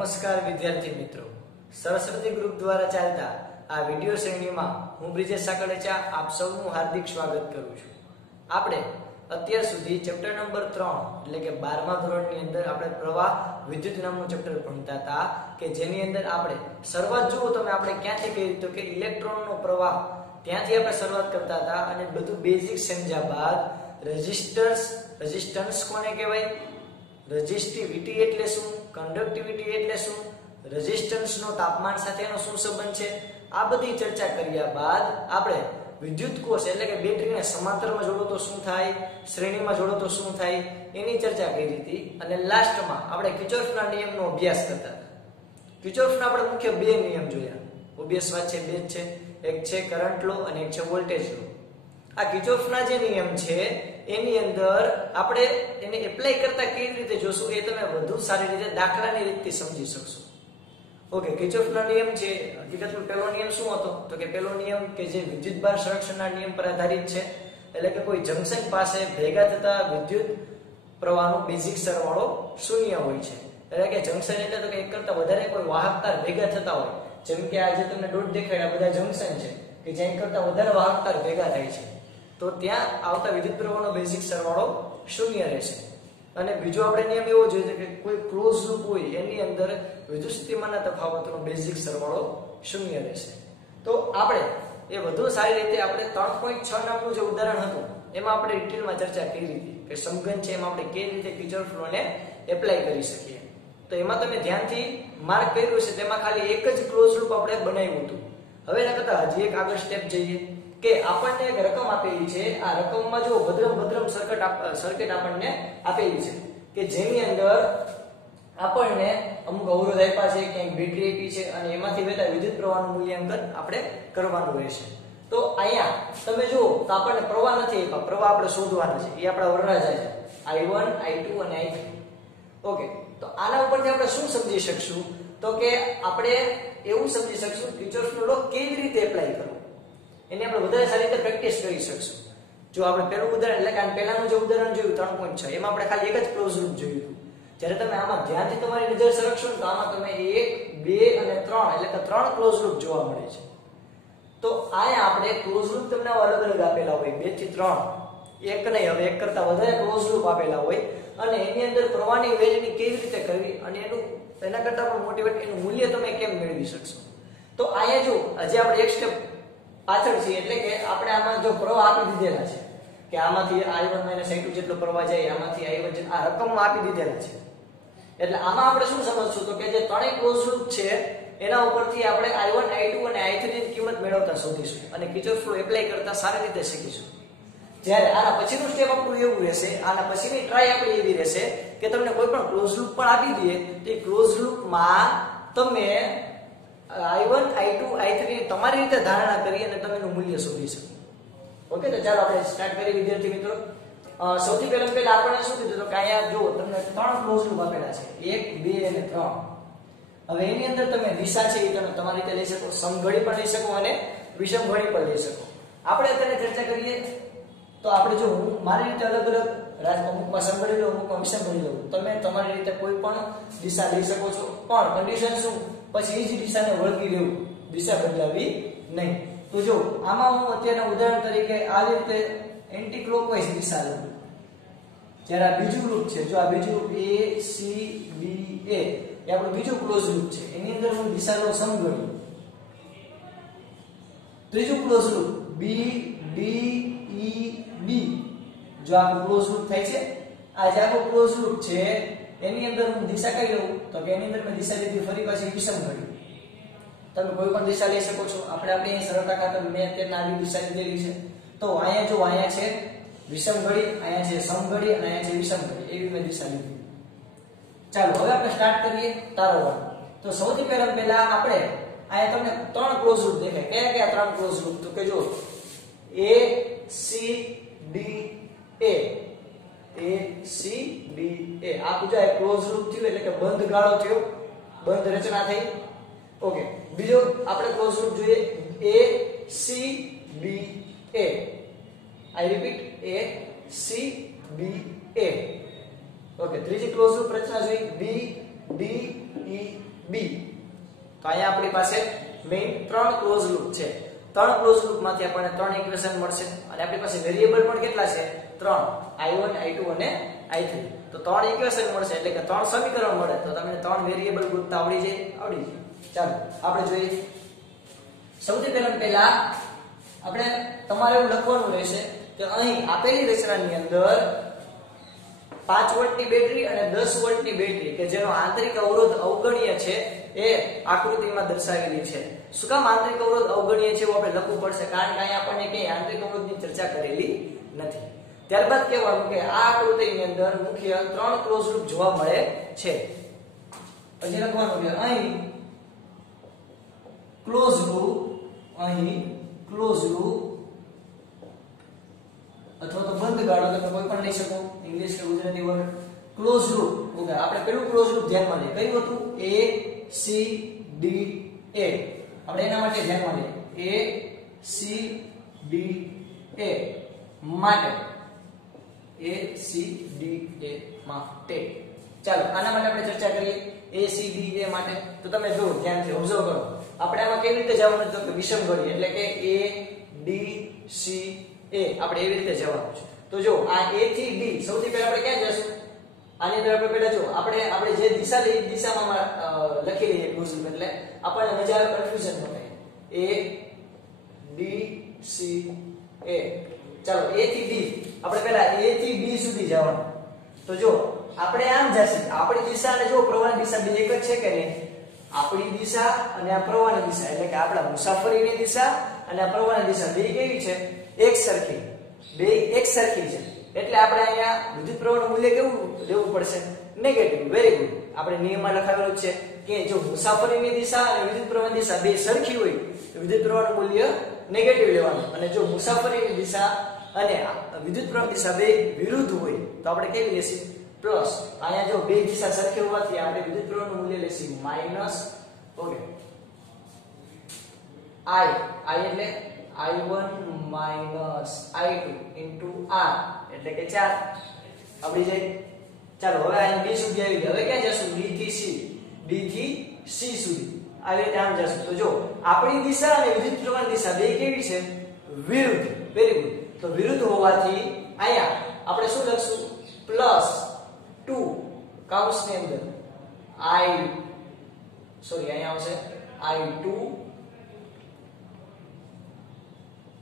નમસ્કાર વિદ્યાર્થી મિત્રો, સરસ્વતી ગ્રુપ દ્વારા ચાલતા આ વિડિયો શ્રેણીમાં હું બ્રિજેશ સાકળેચા આપ સૌનું હાર્દિક સ્વાગત કરું છું. આપણે અત્યાર સુધી ચેપ્ટર નંબર 3 એટલે કે 12મા ધોરણની અંદર આપણે પ્રવાહ વિદ્યુત નામનું ચેપ્ટર ભણતા હતા કે જેની અંદર આપણે શરૂઆત જુઓ તમે આપણે ક્યાંથી કરી તો કે ઇલેક્ટ્રોનનો પ્રવાહ ત્યાંથી આપણે શરૂઆત કરતા હતા અને બધું બેઝિક સમજ્યા બાદ રેઝિસ્ટન્સ કોને કહેવાય, રેઝિસ્ટિવિટી એટલે શું, કન્ડક્ટિવિટી એટલે શું, રેઝિસ્ટન્સનો તાપમાન સાથેનો શું સંબંધ છે, આ બધી ચર્ચા કર્યા બાદ આપણે વિદ્યુત કોષ એટલે કે બેટરીને સમાંતરમાં જોડો તો શું થાય, શ્રેણીમાં જોડો તો શું થાય એની ચર્ચા કરી હતી અને લાસ્ટમાં આપણે કિર્ચોફના નિયમનો અભ્યાસ કરતા હતા. કિર્ચોફના આપણે મુખ્ય બે નિયમ જોયા. ઓબવિયસ વાત છે, બે જ છે, એક છે કરંટ લો અને એક છે વોલ્ટેજ લો. આ કિર્ચોફના જે નિયમ છે એની અંદર આપણે એને એપ્લાય કરતા કેવી રીતે જોશું એ તમે વધુ સારી રીતે દાખલાની રીતથી સમજી શકશો. ઓકે, કિર્ચોફનો નિયમ છે. હકીકતમાં પહેલો નિયમ શું હતો તો કે પહેલો નિયમ કે જે વિદ્યુતભાર સંરક્ષણના નિયમ પર આધારિત છે, એટલે કે કોઈ જંકશન પાસે ભેગા થતા વિદ્યુત પ્રવાહનો બેઝિક સરવાળો શૂન્ય હોય છે. એટલે કે જંકશન એટલે તો કે એક કરતા વધારે કોઈ વાહક તાર ભેગા થતા હોય, જેમ કે આજે તમને ડોટ દેખાડ્યા બધા જંકશન છે કે જ્યાં એક કરતા વધારે વાહક તાર ભેગા થાય છે, તો ત્યાં આવતા વિદ્યુત પ્રવાહનો બેઝિક સરવાળો શૂન્ય રહેશે. અને બીજો આપણે નિયમ એવો જોઈએ કે કોઈ ક્લોઝ લૂપ હોય એની અંદર વિદ્યુત સ્થિતિમાનના તફાવતનો બેઝિક સરવાળો શૂન્ય રહેશે. તો આપણે એ વધુ સારી રીતે આપણે 3.6 નામનું જે ઉદાહરણ હતું એમાં આપણે ડિટેલમાં ચર્ચા કરી હતી કે સમઘન છે એમાં આપણે કેવી રીતે કિર્ચોફ લોને એપ્લાય કરી શકીએ. તો એમાં તમે ધ્યાનથી માર્ક કર્યું છે તેમાં ખાલી એક જ ક્લોઝ લૂપ આપણે બનાવ્યું હતું. હવે એના કરતા હજી એક આગળ સ્ટેપ જઈએ કે આપણને એક રકમ આપેલી છે. આ રકમમાં જો ભદ્રમ સર્કિટ આપણને આપેલી છે કે જેની અંદર આપણને અમુક અવરોધ આપ્યા છે, ક્યાંક બેટરી આપી છે અને એમાંથી વહેતા વિદ્યુત પ્રવાહનું મૂલ્યાંકન આપણે કરવાનું રહેશે. તો અહીંયા તમે જુઓ તો આપણને પ્રવાહ નથી આપ્યા, પ્રવાહ આપણે શોધવાના છે. એ આપણા વરરાજા છે I1, I2 અને I3. ઓકે, તો આના ઉપરથી આપણે શું સમજી શકશું તો કે આપણે એવું સમજી શકશું કિર્ચોફનો લો કેવી રીતે એપ્લાય કરવો એની આપણે વધારે સારી રીતે પ્રેક્ટિસ કરી શકશું. જો આપણે પહેલું ઉદાહરણ એટલે કે પહેલાનું જે ઉદાહરણ જોયું 3.6 એમાં આપણે ખાલી એક જ ક્લોઝ લૂપ જોયું હતું. જ્યારે તમે આમાં ધ્યાનથી તમારી નજર સરકશો તો આમાં તમે 1, 2 અને 3 એટલે કે 3 ક્લોઝ લૂપ જોવા મળે છે. તો આયા આપણે ક્લોઝ લૂપ તમને અલગ અલગ આપેલા હોય 2 થી 3, એક નહીં હવે એક કરતા વધારે ક્લોઝ લૂપ આપેલા હોય અને એની અંદર પ્રવાહની વહેંચણી કેવી રીતે કરવી અને એના કરતા પણ મોટિવેટ એનું મૂલ્ય તમે કેમ મેળવી શકશો. તો આયા જો હજી આપણે એક સ્ટેપ પાછળ છે એટલે કે આપણે આમાં જો પ્રવાહ આપી દીધેલા છે કે આમાંથી I1 - I2 જેટલો પ્રવાહ જાય, આમાંથી I1 આ રકમમાં આપી દીધેલા છે. એટલે આમાં આપણે શું સમજશું તો કે જે ત્રણેય ક્લોઝ લૂપ છે એના ઉપરથી આપણે I1, I2 અને I3 ની કિંમત મેળવતા શોધીશું અને કિર્ચોફ લો એપ્લાય કરતા સારી રીતે શીખીશું. જ્યારે આના પછીનું સ્ટેપ આપણું એવું રહેશે, આના પછીની ટ્રાય આપણી એવી રહેશે કે તમને કોઈ પણ ક્લોઝ લૂપ પણ આપી દઈએ તો એ ક્લોઝ લૂપમાં તમે I1, I2, I3 તમારી રીતે ધારણા કરી અને તમે એનું મૂલ્ય શોધી શકો. ઓકે, તો ચાલો આપણે સ્ટાર્ટ કરીએ વિદ્યાર્થી મિત્રો. સૌથી પહેલા આપણે શું કીધું તો કે અહીંયા જો તમને 3 ક્લોઝ લૂપ આપેલા છે 1, 2 અને 3. હવે એની અંદર તમે દિશા છે એ તમે તમારી રીતે લઈ શકો, સમઘડી પણ લઈ શકો અને વિષમઘડી પણ લઈ શકો. આપણે અત્યારે ચર્ચા કરીએ તો આપણે જો હું મારી રીતે અલગ અમુકમાં સમઘડી લઉં, અમુકમાં વિષમઘડી લઉં, તમે તમારી રીતે કોઈ પણ દિશા લઈ શકો છો, પણ કન્ડિશન શું પછી એ જ દિશાને વળગી રહેવું, દિશા બદલાવી નહીં. તો જો આમાં હું અત્યારના ઉદાહરણ તરીકે આવી રીતે એન્ટી ક્લોકવાઇઝ દિશા લઉં. જ્યારે આ બીજું લૂપ છે, જો આ બીજું A C B A એ આપણું બીજું ક્લોઝ લૂપ છે, એની અંદર હું દિશા લઉં સમઘડી. ત્રીજું close loop B D E B, જો આ ક્લોઝ લૂપ થાય છે, આ જે આખો ક્લોઝ લૂપ છે એની અંદર હું દિશા કઈ લઉં તો કે એની અંદર મેં દિશા લીધી ફરી પાછી વિષમઘડી. તમે કોઈ પણ દિશા લઈ શકો છો. આપણે અહીં સરળતા ખાતર મેં અત્યારે આવી દિશા લીધેલી છે. તો અહીંયા જો અહીંયા છે વિષમઘડી, અહીંયા છે સમઘડી અને અહીંયા છે વિષમઘડી, એવી મેં દિશા લીધી. ચાલો હવે આપણે સ્ટાર્ટ કરીએ તારવવાનું. તો સૌથી પહેલા આપણે અહીંયા તમને 3 ક્લોઝ લૂપ દેખાય. કયા 3 ક્લોઝ લૂપ તો કે જો A C D A, A C D A આ પૂજા એક ક્લોઝ લૂપ થયું એટલે કે બંધ ગાળો થયો, બંધ રચના થઈ. ઓકે, બીજો આપણે ક્લોઝ લૂપ જોઈએ A C B A. I repeat A C B A. Okay, ત્રીજી ક્લોઝ લૂપ રચના જોઈ B D E બી. તો અહીંયા આપણી પાસે મેઇન 3 ક્લોઝ લૂપ છે. 3 ક્લોઝ લૂપ માંથી આપણને 3 ઇક્વેશન મળશે અને આપણી પાસે વેરીએબલ પણ કેટલા છે? 3, i1 i2 અને i3. તો 3 ઇક્વેશન મળશે એટલે કે 3 સમીકરણ મળે તો તમને 3 વેરીએબલ ગોતતા આવડી જાય. ચાલો આપણે જોઈએ. સૌથી પહેલા આપણે તમારે એવું લખવાનું રહેશે કે અહીં આપેલી રચનાની અંદર 5 વોલ્ટની બેટરી અને 10 વોલ્ટની બેટરી કે જેનો આંતરિક અવરોધ અવગણ્ય છે એ આકૃતિમાં દર્શાવેલી છે. શું કામ આંતરિક અવરોધ અવગણ્ય છે એવું આપણે લખવું પડશે? કારણ કે અહીં આપણને ક્યાંય આંતરિક અવરોધની ચર્ચા કરેલી નથી. ત્યારબાદ કહેવાનું કે આ આકૃતિની અંદર મુખ્ય 3 ક્લોઝ લૂપ જોવા મળે છે. પછી લખવાનું કે અહીં ક્લોઝ લૂપ અથવા તો બંધ ગાળો તમે કોઈ પણ લઈ શકો, ઇંગ્લિશ કે Gujarati word. Close loop. Okay, આપણે પેલું ક્લોઝ લૂપ ધ્યાનમાં લઈએ. કયું હતું? A C D A. આપણે એના માટે ધ્યાનમાં લઈએ. A C D A માટે. A C D A માટે. ચાલો આના માટે આપણે ચર્ચા કરીએ. A C D A માટે તો તમે જો ધ્યાનથી ઓબ્ઝર્વ કરો. આપણે આમાં કેવી રીતે જવાનું છે? તો વિષમ ઘડી એટલે કે A D C A આપણે એવી રીતે જવાનું છે. તો જો આ A થી D સૌથી પહેલા આપણે ક્યાં જશું? આની અંદર આપણે પહેલા જો આપણે જે દિશા લઈએ દિશામાં લખી લઈએ ક્લોઝ લૂપ એટલે આપણને મજા આવે, કન્ફ્યુઝન ન થાય. A D C A. ચાલો A થી D આપણે પહેલા A થી D સુધી જવાનું. તો જો આપણે આમ જશું. આપણી દિશા અને જો પ્રવાહની દિશા બે એક જ છે કે નહીં? આપણી દિશા અને આ પ્રવાહની દિશા એટલે કે આપણા મુસાફરીની દિશા અને આ પ્રવાહની દિશા બે કેવી છે? એક સરખી. બે એક સરખી છે. એટલે આપણે અહીંયા વિદ્યુત પ્રવાહનું મૂલ્ય કેવું લેવું પડશે? નેગેટિવ. Very good. આપણે નિયમમાં લખાવેલું છે કે જો મુસાફરીની દિશા અને વિદ્યુત પ્રવાહની દિશા બે સરખી હોય તો વિદ્યુત પ્રવાહનું મૂલ્ય નેગેટિવ લેવાનું. અને જો મુસાફરીની દિશા અને વિદ્યુત પ્રવાહની દિશા બે વિરુદ્ધ હોય તો આપણે કેવી લેશું? પ્લસ. અહીંયા જો બે દિશા સરખી હોવાથી આપણે વિદ્યુત પ્રવાહનું મૂલ્ય લેશું માઈનસ. ઓકે, I એટલે I1 minus I2 into R એટલે કે 4 આપડી જાય. ચાલો હવે અહીં B સુધી આવી ગયા. હવે ક્યાં જશું? D થી C. D થી C સુધી આવી રીતે આમ જશું. તો જો આપણી દિશા અને વિદ્યુત પ્રવાહની દિશા બે કેવી છે? વિરુદ્ધ. Very good. તો વિરુદ્ધ હોવાથી અહીંયા આપણે શું લખશું? પ્લસ 2 કૌંસની અંદર અહીંયા આવશે I2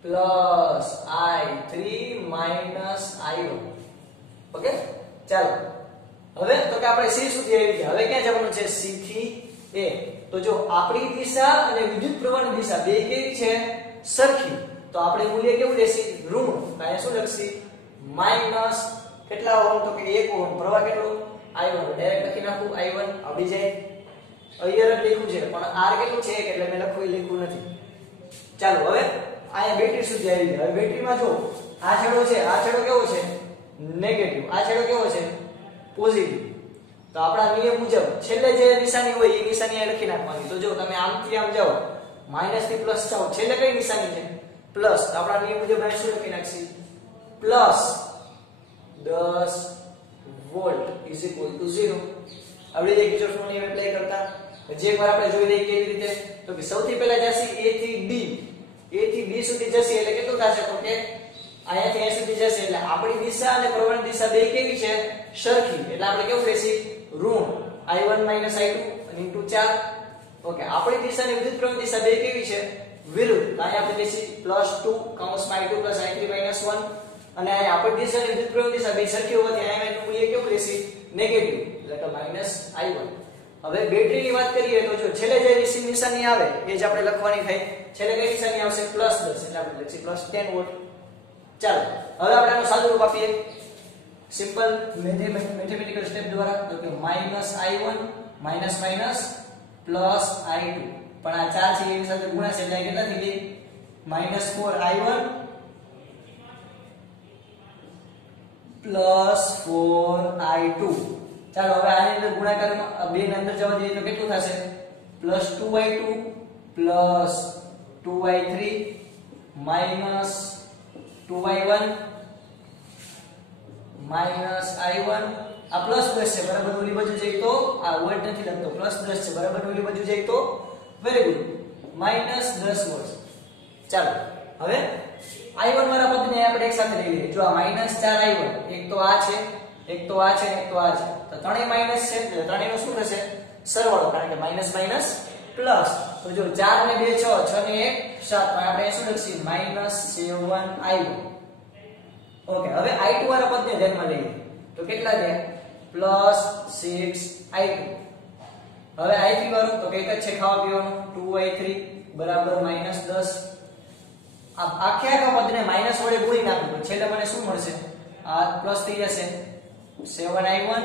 plus I3 minus I1. Okay, ચાલો હવે તો કે આપણે C સુધી આવી ગયા. હવે ક્યાં જવાનું છે? C થી A. તો જો આપણી દિશા અને વિદ્યુત પ્રવાહની દિશા બે કેવી છે? સરખી. તો આપણે મૂલ્ય કેવું લેશું? ઋણ. અહીંયા શું લખશી? માઈનસ કેટલા ઓહમ? તો કે 1 ઓહમ. પ્રવાહ કેટલો? I1. ડાયરેક્ટ લખી નાખું I1 આવડી જાય. અહીંયા લખ્યું છે પણ R કેટલું છે એટલે મેં લખ્યું નથી. ચાલો હવે અહીંયા બેટરી સુધી આવી ગયા. હવે બેટરીમાં જો આ છેડો છે, આ છેડો કેવો છે? નેગેટિવ. આ છેડો કેવો છે? પોઝિટિવ. તો આપણા નિયમ મુજબ છેલ્લે જે નિશાની હોય એ નિશાની અહીં લખી નાખવાની. તો જો તમે આમથી આમ જાઓ માઈનસ થી પ્લસ જાઓ, છેલ્લે કઈ નિશાની છે? પ્લસ. તો આપણા નિયમ મુજબ અહીં શું લખી નાખશી? Plus 10 volt is equal to 0. આપણે જે કિર્ચોફનો નિયમ એપ્લાય કરતા જે એકવાર આપણે જોઈ લઈએ કેવી રીતે. તો કે સૌથી પહેલા જશે A થી D. A થી B સુધી જશે એટલે કેટલું થશે? તો કે અહીંયાથી અહીં સુધી જશે એટલે આપણી દિશા અને પ્રવાહની દિશા બે કેવી છે? સરખી. એટલે આપણે કેવું લેશી? ઋણ I1 minus I2 into 4. Okay, આપણી દિશા અને વિદ્યુત પ્રવાહની દિશા બે કેવી છે? વિરુદ્ધ. તો અહીંયા આપણે લેશી +2 કૌંસમાં I2 plus I3 minus 1. અને અહીંયા આપણી દિશા અને વિદ્યુત પ્રવાહની દિશા બે સરખી હોવાથી અહીંયા એનું મૂલ્ય કેવું લેશી? નેગેટિવ એટલે કે -I1. હવે બેટરીની વાત કરીએ તો જો છેલ્લે જે નિશાની આવે એ જ આપણે લખવાની થાય. છેલ્લે કઈ નિશાની આવશે? +10 એટલે આપણે લખીએ +10 વોલ્ટ. ચાલો હવે આપણે આનું સાદું રૂપ આપીએ સિમ્પલ મેથેમેટિકલ સ્ટેપ દ્વારા. તો કે -I1 minus minus plus I2 પણ આ 4 છે એની સાથે ગુણાશે એટલે કેટલા થઈ જાય? -4I1 plus 4I2. ચાલો હવે આની અંદર ગુણાકારમાં બે ને અંદર જવા દઈએ તો કેટલું થશે? +2I2 plus 2I3 minus 2I1 minus I1 આ +10 છે બરાબર, ઓલી બાજુ જાય તો આ વોલ્ટ નથી લખતો, +10 છે બરાબર, ઓલી બાજુ જાય તો વેરી ગુડ -10 વોલ્ટ. ચાલો હવે i1 વાળા પદને આપણે એક સાથે લઈ લઈએ. જો આ -4i1, એક તો આ છે, એક તો આ છે અને એક તો આ છે, તો ત્રણેય માઈનસ છે એટલે ત્રણેયનો શું થશે સરવાળો, કારણ કે માઈનસ માઈનસ પ્લસ. તો જો 4 ને 2 6, 6 ને 1 7, તો આપણે શું લખીએ -7i1. ઓકે, હવે i2 વાળા પદને ધ્યાનમાં લઈએ તો કેટલા થયા +6i2. હવે i3 વાળો તો કંઈક જ છે ખાવા પીવાનું, 2i3 બરાબર -10. આ આખે આખા પદને માઈનસ વડે ગુણી નાખો તો છેલ્લે મને શું મળશે, આ પ્લસ થઈ જશે 7i1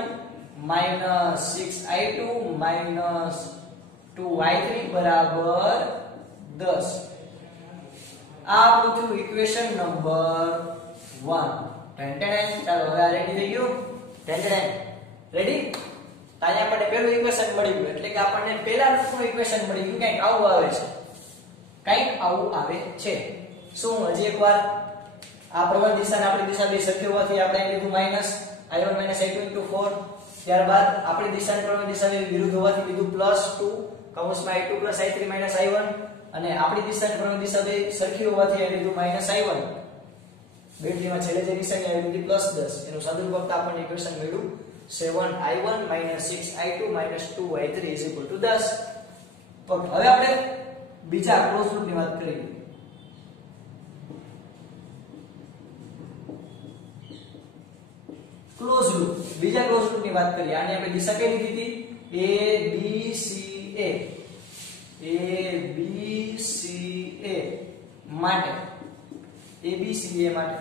-6i2 -2i3 બરાબર 10. આ આપણું થયું ઇક્વેશન નંબર 1. ચાલો હવે આ રેડી થઈ ગયું. રેડી? અહીંયા આપણને પહેલું ઇક્વેશન મળી ગયું, એટલે કે આપણને પહેલા રૂપનું ઇક્વેશન મળી ગયું. કંઈક આવું આવે છે, કંઈક આવું આવે છે. શું હજી એકવાર આ પ્રવણ દિશાને આપણી દિશા બે સરખી હોવાથી આપણે લીધું -i1 -i2 * 4. ત્યારબાદ આપણી દિશાની પ્રવણ દિશાની વિરુદ્ધ હોવાથી લીધું +2 કૌંસમાં i2 + i3 - i1, અને આપણી દિશાની પ્રવણ દિશા બે સરખી હોવાથી અહીં લીધું -i1. બેટરીમાં છેલ્લે જે નિશાની આવી લીધી +10. એનું સાદુરૂપ આપતા આપણને ઇક્વેશન મળ્યું 7i1 -6i2 -2i3 = 10. તો હવે આપણે બીજા ક્લોઝ લૂપની વાત કરીએ. ક્લોઝ લૂપ, બીજા ક્લોઝ લૂપની વાત કરીએ. આની આપણે દિશા કઈ લીધી હતી? ABCA માટે. ABCA માટે.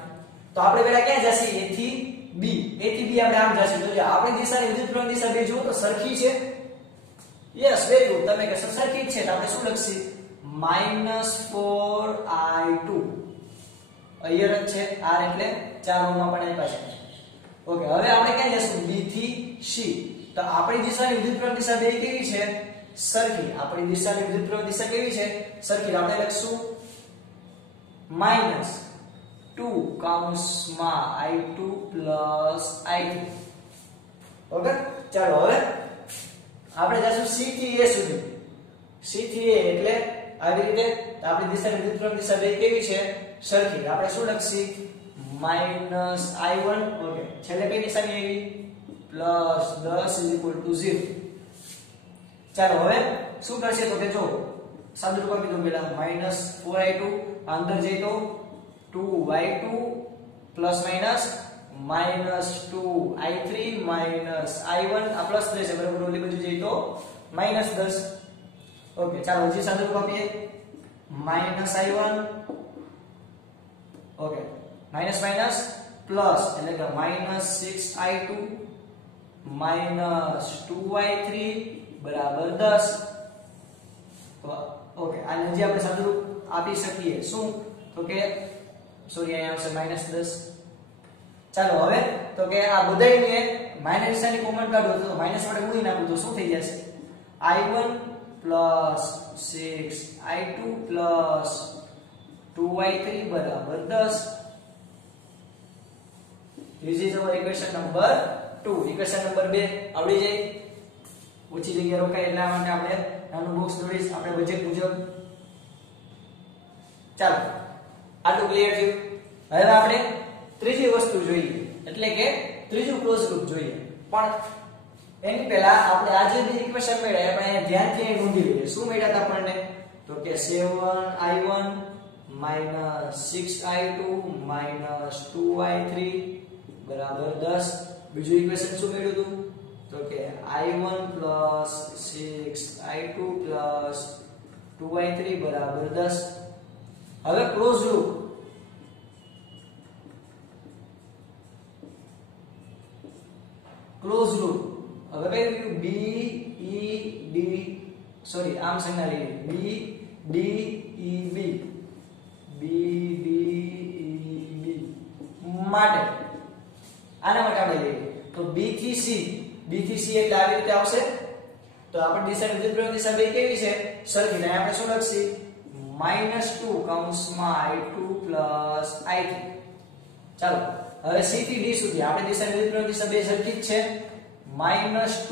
તો આપણે પહેલા ક્યાં જશે? A થી B. A થી B આપણે આમ જશે. તો આપણી દિશાની વિરુદ્ધ પ્રવણ દિશા બે જુઓ તો સરખી છે. Yes, very good. તમે કહેશો સરખી જ છે તો આપણે શું લખીએ? -4i2. અહીંયા જ છે r એટલે 4 ઓહ્મમાં પણ આપ્યા છે. ઓકે, હવે આપણે ક્યાં જશું? B થી C. તો આપણી દિશાની વિરુદ્ધ પ્રવણ દિશા બે કેવી છે? સરખી. આપણી દિશાની વિરુદ્ધ પ્રવણ દિશા કેવી છે? સરખી. આપણે લખશું -2 કૌંસમાં i2 + i3. ઓકે, ચાલો હવે આપણે જશું C થી A સુધી. C થી A એટલે આવી રીતે આપણી દિશાની વિરુદ્ધ પ્રવણ દિશા બે કેવી છે? સરખી. આપણે શું લખીએ? -i1. ઓકે, છેલ્લે કઈ નિશાની આવી? +10 = 0. ચાલો હવે શું કરશે તો કે જો સાદુરૂપ આપી દો પહેલા -4i2, અંદર જઈ તો 2i2 ± -2i3 -i1. આ પ્લસ રહેશે બરાબર, ઓલી બાજુ જઈ તો -10. ઓકે, ચાલો હજી સાદુરૂપ આપીએ -i1. Okay, minus minus plus એટલે કે -6i2 -2i3 બરાબર 10. ઓકે, આને જે આપણે સાદુરૂપ આપી શકીએ શું? તો કે સોરી અહીંયા આવશે -10. ચાલો હવે તો કે આ બધાયને માઈનસ નિશાની કોમન કાઢો તો માઈનસ વડે ગુણી નાખું તો શું થઈ જશે? i1 + 6i2 + 2i3 બરાબર 10. This is our equation number 2. Equation number 2 આવડી જાય. ઓછી જગ્યા રોકાય એટલા માટે આપણે નાનું બોક્સ દોરીશ આપણે બજેટ મુજબ. ચાલો આટલું ક્લિયર થયું. હવે આપણે ત્રીજી વસ્તુ જોઈએ, એટલે કે ત્રીજું ક્લોઝ લૂપ જોઈએ. પણ એની પહેલા આપણે આ જે બે ઇક્વેશન મળ્યા આપણે ધ્યાનથી નોંધી લઈએ. શું મળ્યા હતા આપણને? તો કે 7i1 -6i2 -2i3 બરાબર 10. બીજું ઇક્વેશન શું મળ્યું હતું? તો કે i1 + 6i2 + 2i3 બરાબર 10. હવે ક્લોઝ લૂપ. ક્લોઝ લૂપ હવે કઈ રહ્યું? B E D સોરી આમ સંજ્ઞા લઈએ B D E B B D E B માટે આના માટે આપણે લઈએ તો B થી C. B થી C એટલે આવી રીતે આવશે. તો આપણી દિશાની વિરુદ્ધ પ્રવણ દિશા બે કેવી છે? સરખી. ને આપણે શું લખીએ? -2 કૌંસમાં i2 + i3. ચાલો હવે C થી D સુધી આપણી દિશાની વિરુદ્ધ પ્રવણ દિશા બે સરખી જ છે -2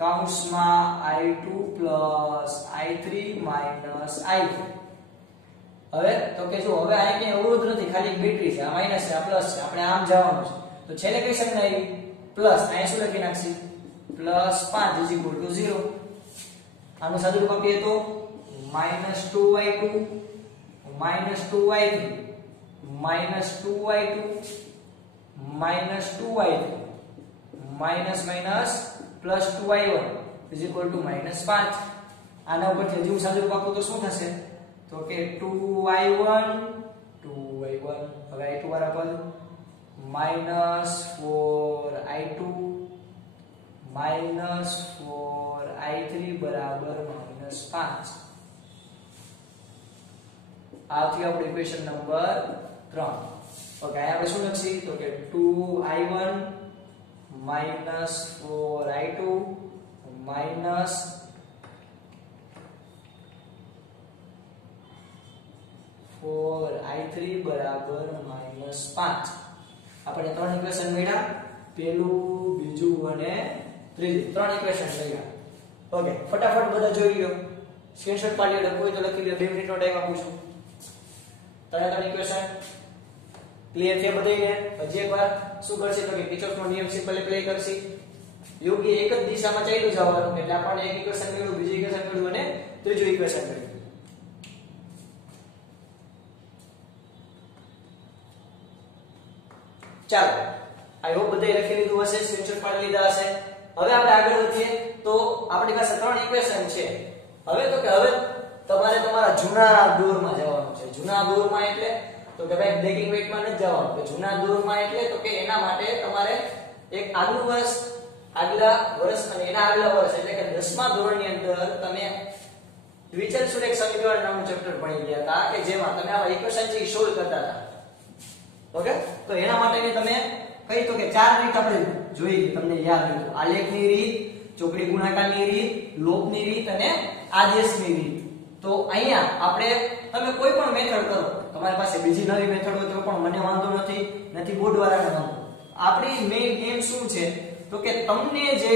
કૌંસમાં I2 plus I3 minus I3. હવે તો કે જો હવે આ કઈ અવરોધ નથી, ખાલી એક બેટરી છે, આ માઈનસ છે, આ પ્લસ છે, આપણે આમ જવાનું છે, તો છેલ્લે કઈ સંખ્યા આવી પ્લસ, અહીંયા શું લખી નાખશી +5 = 0. આનું સાદુરૂપ આપીએ તો -2I2 -2I3 -2I2 -2I3 +2I1 -5. આના ઉપરથી હજુ સાદુરૂપ આપો તો શું થશે? તો કે 2I1 હવે I2 બરાબર -4I2 -4I3 બરાબર -5. આ થયું આપણું ઇક્વેશન નંબર 3. ઓકે, અહીંયા આપણે શું લખશી? તો કે 2I1 -4I2 -4I3 બરાબર -5. આપણે 3 ઇક્વેશન મળ્યા, પહેલું, બીજું અને ત્રીજું. 3 ઇક્વેશન મળ્યા. ઓકે, ફટાફટ બધા જોઈ લો, સ્ક્રીનશોટ પાડી લો, કોઈ તો લખી લો, 2 મિનિટનો ટાઈમ આપું છું. 3 ઇક્વેશન ક્લિયર છે બધાને? હજી એકવાર શું કરશે તો કે કિર્ચોફનો નિયમ સિમ્પલ એપ્લાય કરશે. યોગ્ય એક જ દિશામાં ચાલ્યું જવાનું, એટલે આપણને એક ઇક્વેશન મળ્યું, બીજું ઇક્વેશન મળ્યું અને ત્રીજું ઇક્વેશન મળ્યું. ચાલો, આઈ હોપ બધાએ લખી લીધું હશે, સ્ક્રીનશોટ પાડી લીધા હશે. હવે આપણે આગળ વધીએ તો આપણી પાસે 3 ઇક્વેશન છે. હવે તો કે હવે તમારે તમારા જૂના દોરમાં જવાનું છે. જૂના દોરમાં એટલે તો કે ભાઈ બ્લેક એન્ડ વ્હાઇટ માં નથી જવાનું. કે જૂના દોરમાં એટલે તો કે એના માટે તમારે એક આગલું વર્ષ, આગલા વર્ષ અને એના આગલા વર્ષ એટલે કે 10મા ધોરણની અંદર તમે દ્વિચલ સુરેખ સમીકરણ નામનું ચેપ્ટર ભણી ગયા હતા, કે જેમાં તમે આવા ઇક્વેશન છે સોલ્વ કરતા હતા. ઓકે, તો એના માટેની તમે કઈ તો કે 4 રીત આપણે જોઈ, તમને યાદ હોય તો આલેખની રીત, ચોકડી ગુણાકારની રીત, લોપની રીત અને આદેશની રીત. તો અહીંયા આપણે તમે કોઈ પણ મેથડ કરો, તમારી પાસે બીજી નવી મેથડ હોય તો પણ મને વાંધો નથી બોર્ડ વાળાને વાંધો. આપણી મેઇન એમ શું છે તો કે તમને જે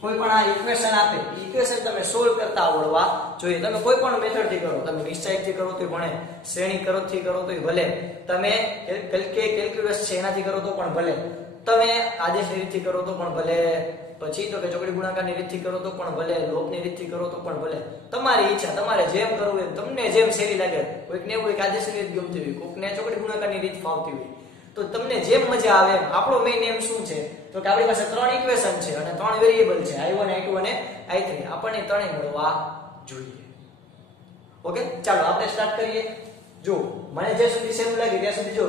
કોઈ પણ આ ઇક્વેશન આપે, ઇક્વેશન તમે સોલ્વ કરતા આવડવા જોઈએ. તમે કોઈ પણ મેથડ થી કરો, તમે નિશ્ચયથી કરો તો ભણે, શ્રેણી કરતથી કરો તોય ભલે, તમે કેલ્ક્યુલસ છે એનાથી કરો તો પણ ભલે, તમે આદેશની રીતથી કરો તો પણ ભલે, પછી તો કે ચોકડી ગુણાકારની રીતથી કરો તો પણ ભલે, લોપની રીતથી કરો તો પણ ભલે. તમારી ઈચ્છા, તમારે જેમ કરવું હોય, તમને જેમ સહેલી લાગે. કોઈકને એવું હોય કે આદેશની રીત ગમતી હોય, કોઈકને ચોકડી ગુણાકારની રીત ફાવતી હોય, તો તમને જેમ મજા આવે એમ. આપણો મેઇન એમ શું છે તો કે આપણી પાસે 3 ઇક્વેશન છે અને 3 વેરીએબલ છે, I1 I2 અને I3. આપણને ત્રણેય મળવા જોઈએ. ઓકે, ચાલો આપણે સ્ટાર્ટ કરીએ. જો મને જે સુધી સેમ લાગે ત્યાં સુધી જો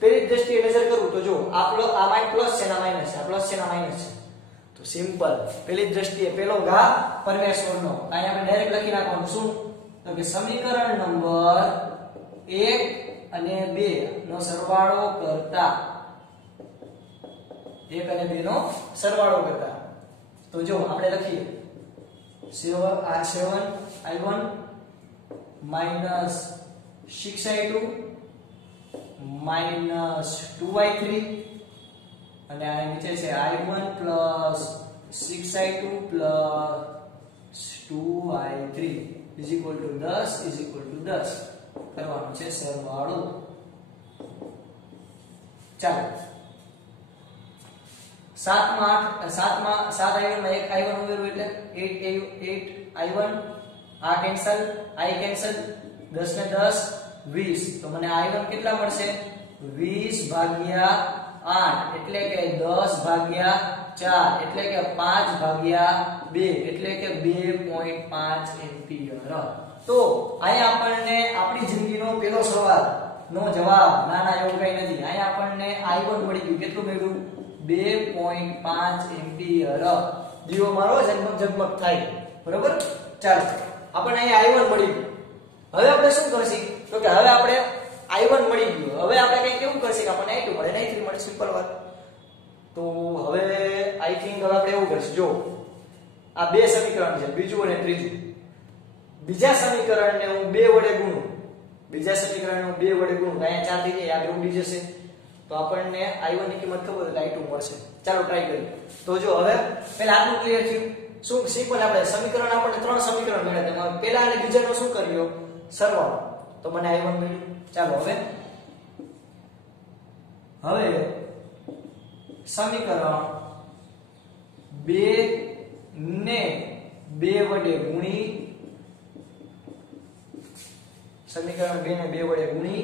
પેલી દ્રષ્ટિએ નજર કરું તો જો આ માઇન પ્લસ છે ના માઈનસ છે, આ પ્લસ છે ના માઈનસ છે. તો સિમ્પલ, પેલી દ્રષ્ટિએ પેલો ઘા પરમેશ્વરનો. અહીંયા આપણે ડાયરેક્ટ લખી નાખવાનું શું તો કે સમીકરણ નંબર 1 અને 2 નો સરવાળો કરતા, 1 અને 2 નો સરવાળો કરતા. તો જો આપણે લખીએ 7I1 -6I2 -2I3 અને આ નીચે છે I1 +6I2 +2I3 = 10 કરવાનું છે સરવાળો. ચાલો 7 માં 7I1 માં 1 I1 ઉમેરવું એટલે 8I1. આ કેન્સલ, I કેન્સલ, 10 ને 10 20. તો મને I1 કેટલા મળશે? 20/8 એટલે કે 10/4 એટલે કે 5/2 એટલે કે 2.5 એમ્પિયર. તો અહીંયા આપણને આપણી જિંદગીનો પહેલો સવાલનો જવાબ ના એવું કઈ નથી. અહીંયા આપણને I1 મળી ગયું. કેટલું મળ્યું? 2.5 એમ્પિયર. દીવો મારો ઝગમગ થાય. બરોબર? ચાલો આપણને અહીંયા I1 મળી ગયું. હવે આપણે શું કરશું તો કે હવે આપણે I1 મળી ગયું, હવે આપણે કઈ કેવું કરશું કે આપણને I2 મળે, I3 મળે. સિમ્પલ વાત. તો હવે આઈ થિંક હવે આપણે એવું કરશું. જો આ બે સમીકરણ છે, બીજું અને ત્રીજું. બીજા સમીકરણને હું 2 વડે ગુણું, અહીંયા 4 થઈ જાય, આગળ ઉડી જશે. તો આપણને I1 ની કિંમત ખબર હોય તો I2 મળશે. ચાલો ટ્રાય કરીએ. તો જો હવે પહેલા આટલું ક્લિયર થયું. શું સિમ્પલ આપણે સમીકરણ આપણને 3 સમીકરણ મળ્યા. તેમાં પહેલા અને બીજાનો શું કર્યો? સરવાળો. તો મને I1 મળ્યું. ચાલો હવે સમીકરણ 2 ને 2 વડે ગુણી સમીકરણ 2 ને 2 વડે ગુણી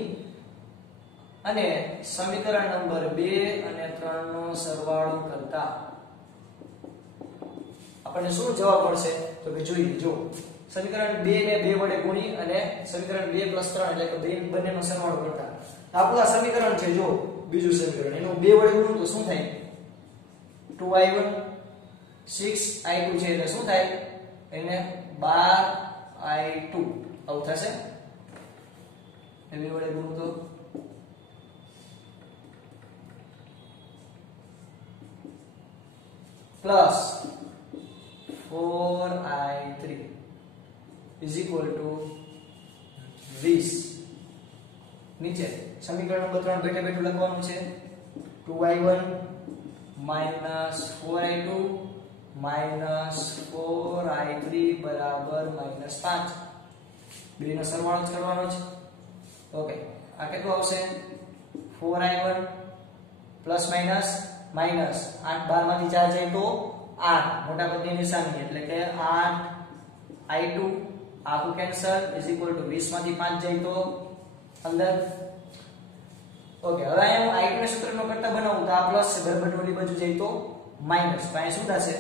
અને સમીકરણ નંબર 2 અને 3 નો સરવાળો કરતા આપણને શું જવાબ મળશે? તો કે જોઈએ. જો સમીકરણ 2 ને 2 વડે ગુણી અને સમીકરણ 2 + 3 એટલે કે બંનેનો સરવાળો કરતા આપણું આ સમીકરણ છે. જો બીજું સમીકરણ એનું 2 વડે ગુણું તો શું થાય? 2I1 6I2 છે એટલે શું થાય? એને 12I2 આવું થશે. 2 વડે ગુણું તો plus 4I3 is equal to 20. નીચે સમીકરણ નંબર 3 બેઠે બેઠું લખવાનું છે. 2I1 minus 4I2 minus 4I3 બરાબર -5. બેનો સરવાળો જ કરવાનો છે. ઓકે, આ કેટલું આવશે? 4I1 પ્લસ માઈનસ માઈનસ 8 12 માંથી 4 જાય તો 8 મોટા પદની નિશાની એટલે કે 8I2 આખું કેન્સલ ઇઝ ઇક્વલ ટુ 20 માંથી 5 જાય તો અંદર. ઓકે, હવે અહીંયા હું I2 ને સૂત્રનો કરતા બનાવું તો આ પ્લસ છે, ગરબડ ઓલી બાજુ જાય તો માઈનસ. તો અહીંયા શું થશે?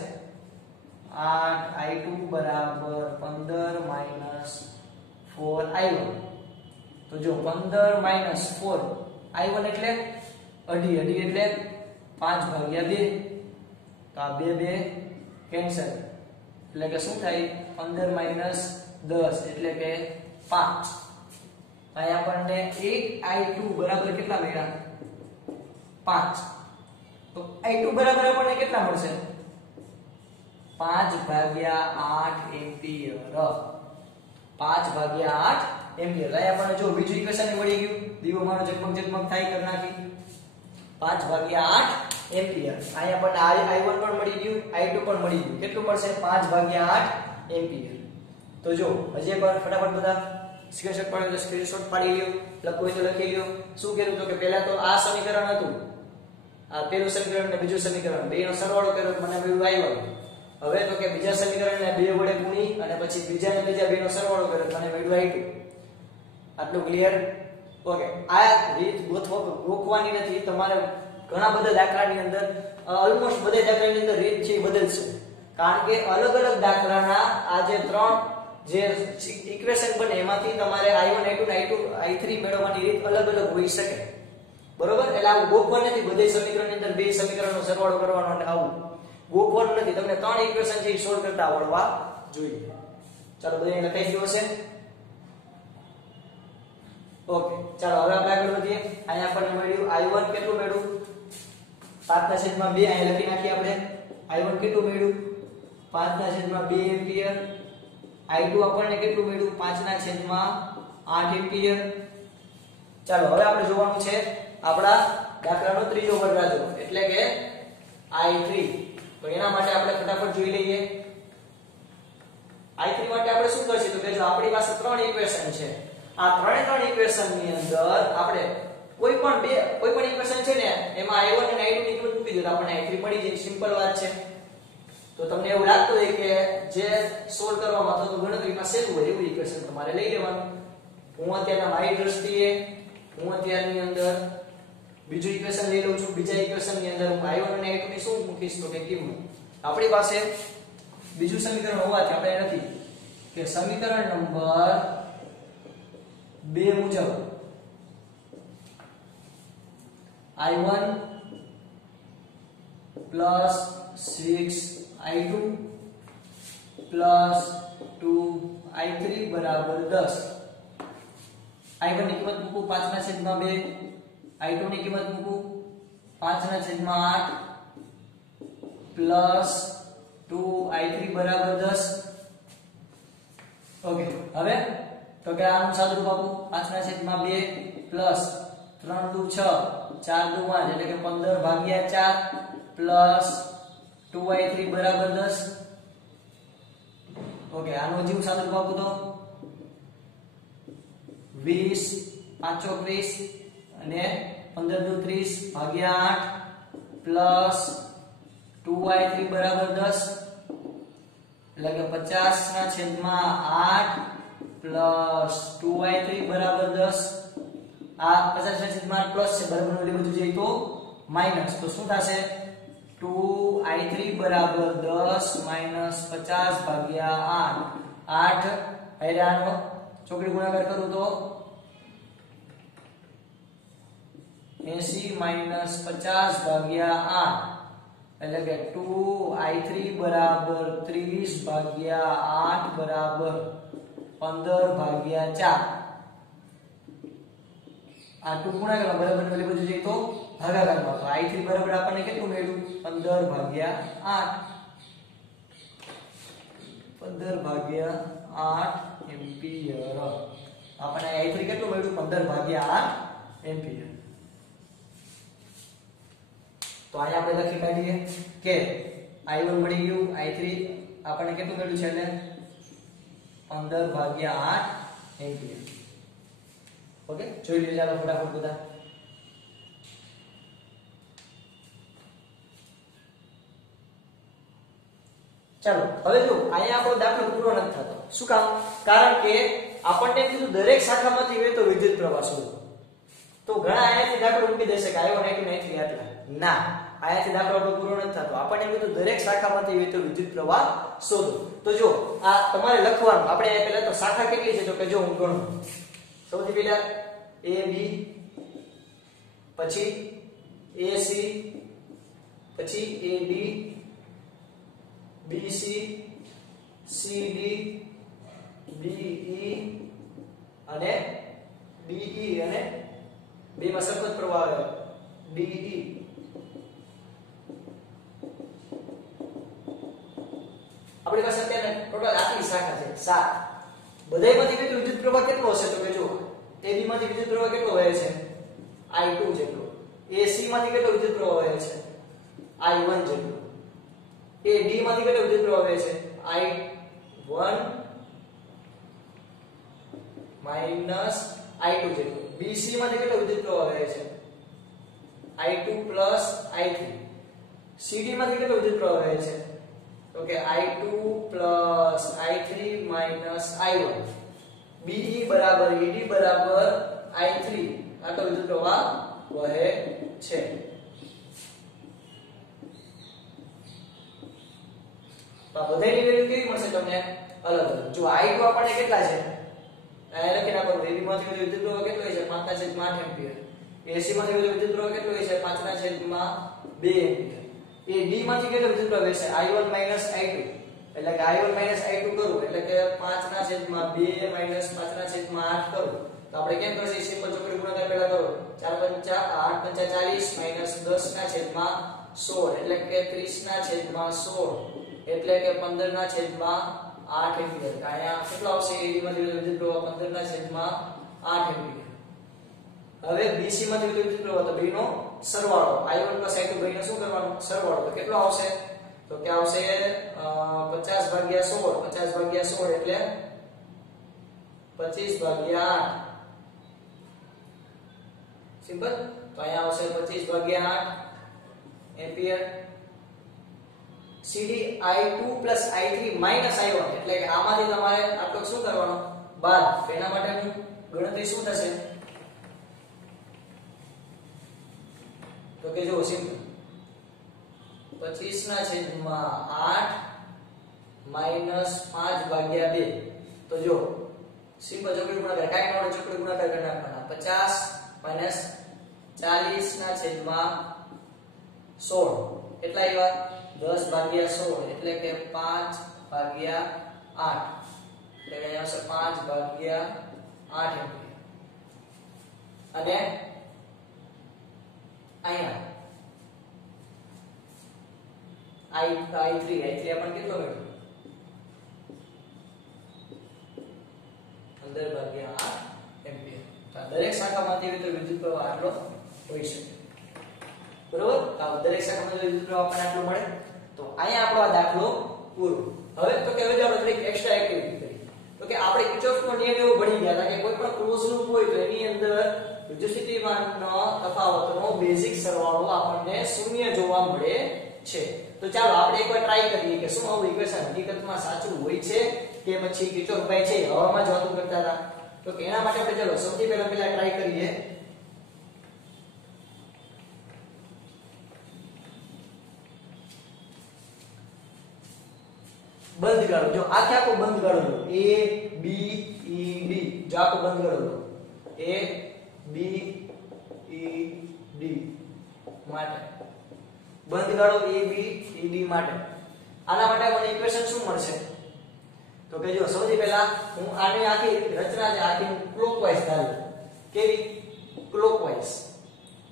8I2 બરાબર 15 માઈનસ 4I1. તો જો 15 માઈનસ 4I1 એટલે અઢી એટલે 5/2. તો આ 2 કેન્સલ એટલે કે શું થાય? 15 માઈનસ 10 એટલે કે 5. અહીં આપણને 8I2 બરાબર કેટલા મળ્યા? 5. તો I2 બરાબર આપણને કેટલા મળશે? 5/8 એમ્પિયર. 5/8 એમ્પિયર. અહીં આપણને જો બીજું ઇક્વેશન મળી ગયું. દીવો મારો ઝગમગ થાય કરી નાખી. 5/8 એમ્પિયર. અહીં આપણને I1 પણ મળી ગયું, I2 પણ મળી ગયું. કેટલું મળશે? 5/8 એમ્પિયર. તો જો હજી એકવાર ફટાફટ બધા સ્ક્રીનશોટ પાડી લો, સ્ક્રીનશોટ પાડી લ્યો, લખવું હોય તો લખી લ્યો. શું કર્યું તો કે પહેલા તો આ સમીકરણ હતું, આ પહેલું સમીકરણ ને બીજું સમીકરણ બેનો સરવાળો કર્યો તો મને મળ્યું I1. હવે તો કે બીજા સમીકરણને 2 વડે ગુણી અને પછી બીજા ને ત્રીજા બેનો સરવાળો કર્યો તો મને મળ્યું I2. આટલું ક્લિયર? ઓકે, આ રીત ગોખવાની નથી. તમારે ઘણા બધા દાખલાની અંદર ઓલમોસ્ટ બધા દાખલાની અંદર રીત છે બદલશે, કારણ કે અલગ અલગ દાખલાના આ જે 3 જે ઇક્વેશન બને એમાંથી તમારે I1 I2 ને I3 મેળવવાની રીત અલગ અલગ હોઈ શકે. બરોબર? એટલે આવું ગોખવાનું નથી. બધા સમીકરણની અંદર બે સમીકરણનો સરવાળો કરવાનો અને આવું ગોખવાનું નથી. તમને 3 ઇક્વેશન છે એ સોલ્વ કરતા આવડવા જોઈએ. ચાલો બધાને લખાઈ ગયું હશે? ઓકે, ચાલો હવે આપણે આગળ વધીએ. અહીંયા આપણને મળ્યું I1 કેટલું મળ્યું? 5/2 અહીંયા લખી નાખીએ આપણે. I1 કેટલું મળ્યું? 5/2 એમ્પિયર. I2 આપણને કેટલું મળ્યું? 5/8 એમ્પિયર. ચાલો હવે આપણે જોવાનું છે આપણા દાખલાનો ત્રીજો વડરાજો એટલે કે I3. તો એના માટે આપણે ફટાફટ જોઈ લઈએ. I3 માટે આપણે શું કરશું તો કે જો આપણી પાસે 3 ઇક્વેશન છે. આ ત્રણે ઇક્વેશન ની અંદર આપણે કોઈ પણ ઇક્વેશન છે ને એમાં I1 અને I2 ની કિંમત મૂકી દો તો આપણને I3 મળી જાય. સિમ્પલ વાત છે. તો તમને એવું લાગતું હોય કે જે સોલ્વ કરવામાં અથવા તો ગણતરીમાં સહેલું હોય એવું ઇક્વેશન તમારે લઈ લેવાનું. હું અત્યારના મારી દ્રષ્ટિએ અત્યારની અંદર બીજું ઇક્વેશન લઈ લઉં છું. બીજા ઇક્વેશન ની અંદર હું I1 અને I2 ની શું મૂકીશ તો કે કિંમત. આપણી પાસે બીજું સમીકરણ હોવાથી આપણે નથી કે સમીકરણ નંબર 2 મુજબ I1 plus 6I2 plus 2I3 બરાબર 10. I1 ની કિંમત મૂકું 5/2, I2 ની કિંમત મૂકું 5/8 plus 2I3 બરાબર 10. ઓકે, હવે તો કે આનું સાદુરૂપ આપું 5/2 plus 3 × 6 4 દુ 8 એટલે કે 15 ભાગ્યા 4 પ્લસ 2y3 બરાબર 10. ઓકે, આનો જીવ સાદું ભાગું તો 20 5 20 અને 15 દુ 30 ભાગ્યા 8 પ્લસ 2y3 બરાબર 10 એટલે કે 50 ના છેદમાં 8 પ્લસ 2y3 બરાબર 10. આ 50 ના છેદમાં 8 પ્લસ છે બરાબર નું બધું જઈ તો માઈનસ, તો શું થશે 2i3 બરાબર 10 માઈનસ 50 ભાગ્યા 8 હૈરાનો ચોકડી ગુણાકાર કરું તો 80 માઈનસ 50 ભાગ્યા 8 એટલે કે 2i3 બરાબર 30 ભાગ્યા 8 બરાબર 15 ભાગ્યા 4. આ 2 ગુણાકાર બરાબર નું બધું જઈ તો ભાગાકારમાં, તો i3 બરાબર આપણને કેટલું મળ્યું 15 ભાગ્યા 8 15 ભાગ્યા 8 એમ્પિયર. આપણને i3 કેટલું મળ્યું 15 ભાગ્યા 8 એમ્પિયર. તો અહીંયા આપણે લખી કાઢીએ કે i1 મળી ગયું, i3 આપણને કેટલું મળ્યું છે એટલે 15 ભાગ્યા 8 એમ્પિયર. ઓકે, જોઈ લઈએ ચાલો ફટાફટ બધા. ચાલો હવે જો અહીંયા આપણો દાખલો પૂરો નથી થતો. શું કામ? કારણ કે આપણને કીધું દરેક શાખામાંથી વહેતો વિદ્યુત પ્રવાહ શોધો. તો ઘણા અહીંયાથી દાખલો મૂકી દેશે કે i1 i2 ને i3 આટલા. ના, અહીંયાથી દાખલો આપણો પૂરો નથી થતો. આપણને કીધું દરેક શાખામાંથી વહેતો વિદ્યુત પ્રવાહ શોધો. તો જો આ તમારે લખવાનું. આપણે પહેલા તો શાખા કેટલી છે તો કે જો હું ગણું. સૌથી પહેલા a b, પછી ac, પછી ad, bc, cd, be અને be અને બે માં સતત પ્રવાહ આવે de. આપણી પાસે અત્યારે ટોટલ આટલી શાખા છે 7. બધાયમાંથી કેટલો વિદ્યુત પ્રવાહ કેટલો હશે તો કે જો ab માંથી વિદ્યુત પ્રવાહ કેટલો વહે છે i2 જેટલો, ac માંથી કેટલો વિદ્યુત પ્રવાહ વહે છે i1 જેટલો, ad માંથી કેટલો વિદ્યુત પ્રવાહ વહે છે i1 માઈનસ i2 જેટલો, bc માંથી કેટલો વિદ્યુત પ્રવાહ વહે છે i2 પ્લસ i3, cd માંથી કેટલો વિદ્યુત પ્રવાહ વહે છે તો કે i2 plus i3 minus i1, be બરાબર ed બરાબર i3 આટલો વિદ્યુત પ્રવાહ વહે છે. તો આ બધાની વેલ્યુ કેવી મળશે તમને અલગ અલગ. જો i2 આપણને કેટલા છે આ લખી નાખો. ab માંથી વિદ્યુત પ્રવાહ કેટલો છે 5/8 એમ્પિયર, ac માંથી વિદ્યુત પ્રવાહ કેટલો છે 5/2 એમ્પિયર, ad માંથી કેટલો વિદ્યુત પ્રવાહ છે i1 i2 એટલે કે i1 i2 કરું એટલે કે 5/2 5/8 કરું તો આપણે કેમ કરશું સિમ્પલ ચોકડી ગુણાકાર પહેલા કરો 4 5 8 5 40 10/16 એટલે કે 30/16 એટલે કે 15/8 એમ્પિયર. અહીંયા કેટલો આવશે ad માંથી વિદ્યુત પ્રવાહ 15/8 એમ્પિયર. હવે bc માંથી વિદ્યુત પ્રવાહ તો બેનો સરવાળો i1 i2 બેનો શું કરવાનો સરવાળો તો કેટલો આવશે તો કે આવશે 50/16 એટલે 25/8 સિમ્પલ. તો અહીંયા આવશે 25/8 ampere. cd i2 i3 i1 એટલે કે આમાંથી તમારે આટલો શું કરવાનો બાદ. એના માટેની ગણતરી શું થશે તો કે જો સિમ્પલ 25/8 માઈનસ 5/2 તો જો સિમ્પલ ચોકડી ગુણાકાર કાઈ ન આવડે ચોકડી ગુણાકાર કરી નાખવાના 50 માઈનસ 40/16 એટલા આવ્યા 10/16 એટલે કે 5/8 એટલે કે અહીંયા આવશે 5/8 એમ્પિયર. અને અહીંયા i3 આપણને કેટલો મળ્યો 15/8 એમ્પિયર. તો દરેક શાખામાંથી વિદ્યુત પ્રવાહ આટલો હોઈ શકે. બરોબર? તો દરેક શાખામાં જો વિદ્યુત પ્રવાહ આપણને આટલો મળે. તો અહીંયા આપણો આ દાખલો પૂરો. હવે તો કે હવે આપણે થોડીક એક્સ્ટ્રા એક્ટિવિટી કરીએ. તો કે આપણે કિર્ચોફનો નિયમ એવો ભણી ગયા હતા કે કોઈ પણ ક્લોઝ લૂપ હોય તો એની અંદર વિદ્યુતસ્થિતિમાનનો તફાવતનો બેઝિક સરવાળો આપણને શૂન્ય જોવા મળે છે. તો ચાલો આપણે એકવાર ટ્રાય કરીએ કે શું આવું ઇક્વેશન હકીકતમાં સાચું હોય છે કે પછી કિર્ચોફભાઈ છે હવામાં જ વાતું કરતા હતા. તો કે એના માટે આપણે ચાલો સૌથી પહેલા ટ્રાય કરીએ. બંધ ગાળો, જો આખે આખો બંધ ગાળો લો, A B E D, જો આખો બંધ ગાળો લો A B E D માટે બંધ ગાળો A B E D માટે આના માટે મને ઇક્વેશન શું મળશે? તો કે જો સૌથી પહેલા હું આની આખી રચના છે આખી ક્લોકવાઇઝ ધારું. કેવી?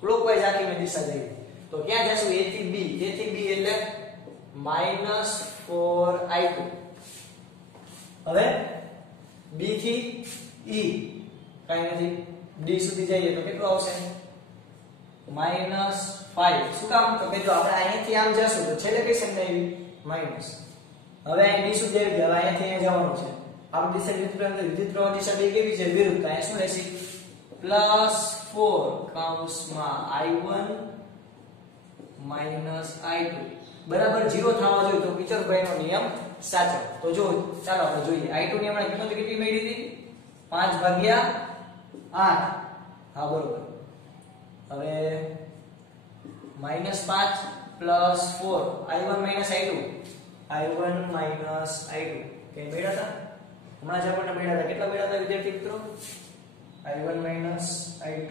ક્લોકવાઇઝ આખી મે દિશા જઈ. તો ક્યાં જશું? A થી B એટલે -4I2. હવે B થી E કાઈ નથી, D સુધી જઈએ તો કેટલું આવશે? -5. શું કામ? તો કે જો આપણે અહીંથી આમ જશું તો છેલ્લે કઈ સંખ્યા આવી? માઈનસ. હવે અહીં D સુધી આવી ગયા, અહીંથી અહીં જવાનું છે. આપણી દિશા વિદ્યુત પ્રવાહ દિશા બે કેવી છે? વિરુદ્ધ. અહીંયા શું રહેશે? +4 કૌંસમાં I1 -I2 બરાબર 0 થવા જોઈએ. તો કિર્ચોફભાઈનો નિયમ સાચો. તો જો ચાલો આપણે જોઈએ. I2 ની આપણે કિંમત કેટલી મળી હતી? 5/8. હા બરોબર. હવે -5 + 4 I1 - I2 કે મેળા હતા હમણાં જ આપણને મેળા હતા. કેટલા મેળા હતા વિદ્યાર્થી મિત્રો? I1 - I2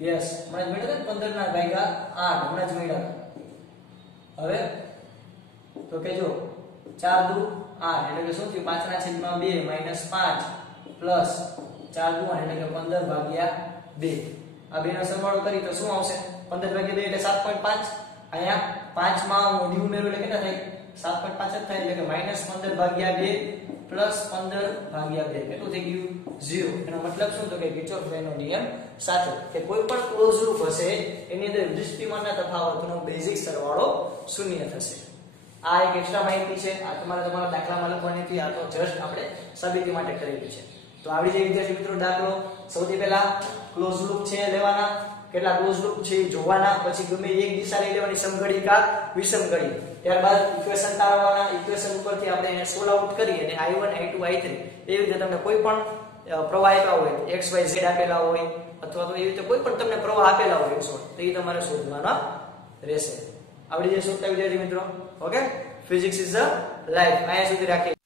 યસ હમણાં જ મેળા હતા 15 ના ભાગ્યા 8 હમણાં જ મેળા હતા. હવે તો કે જો 4 દુ 8 એટલે કે શું થયું? 5/2 -5 પ્લસ 4 દુ 8 એટલે કે 15/2. આ બેનો સરવાળો કરી તો શું આવશે? 15/2 એટલે 7.5. અહીંયા 5 માં હું d ઉમેરું એટલે કેટલા થાય? 7.5 જ થાય. એટલે કે -15/2 પ્લસ 15/2 કેટલું થઈ ગયું? 0. એનો મતલબ શું? તો કે કિર્ચોફનો નિયમ સાચો કે કોઈ પણ ક્લોઝ લૂપ હશે એની અંદર વિદ્યુતસ્થિતિમાનના તફાવતનો બેઝિક સરવાળો શૂન્ય થશે. આ એક એક્સ્ટ્રા માહિતી છે. આ તમારા દાખલામાં લખવાની હતી. આ તો જસ્ટ આપણે સાબિતી માટે કરેલી છે. તો આવડી જાય વિદ્યાર્થી મિત્રો દાખલો. સૌથી પહેલા ક્લોઝ લૂપ છે લેવાના, કેટલા ક્લોઝ લૂપ છે જોવાના, પછી ગમે એક દિશા લઈ લેવાની, સમઘડી કા વિષમ ઘડી. ત્યારબાદ ઇક્વેશન તારવવાના. ઇક્વેશન ઉપરથી આપણે એને સોલ્વ આઉટ કરી અને I1 I2 I3 એવી રીતે તમને કોઈ પણ પ્રવાહ આપ્યા હોય, x y z આપેલા હોય અથવા તો એવી રીતે કોઈ પણ તમને પ્રવાહ આપેલા હોય તો એ તમારે શોધવાના રહેશે. આવડી જશે વિદ્યાર્થી મિત્રો. Okay, physics is a life. અહીંયા સુધી રાખીએ.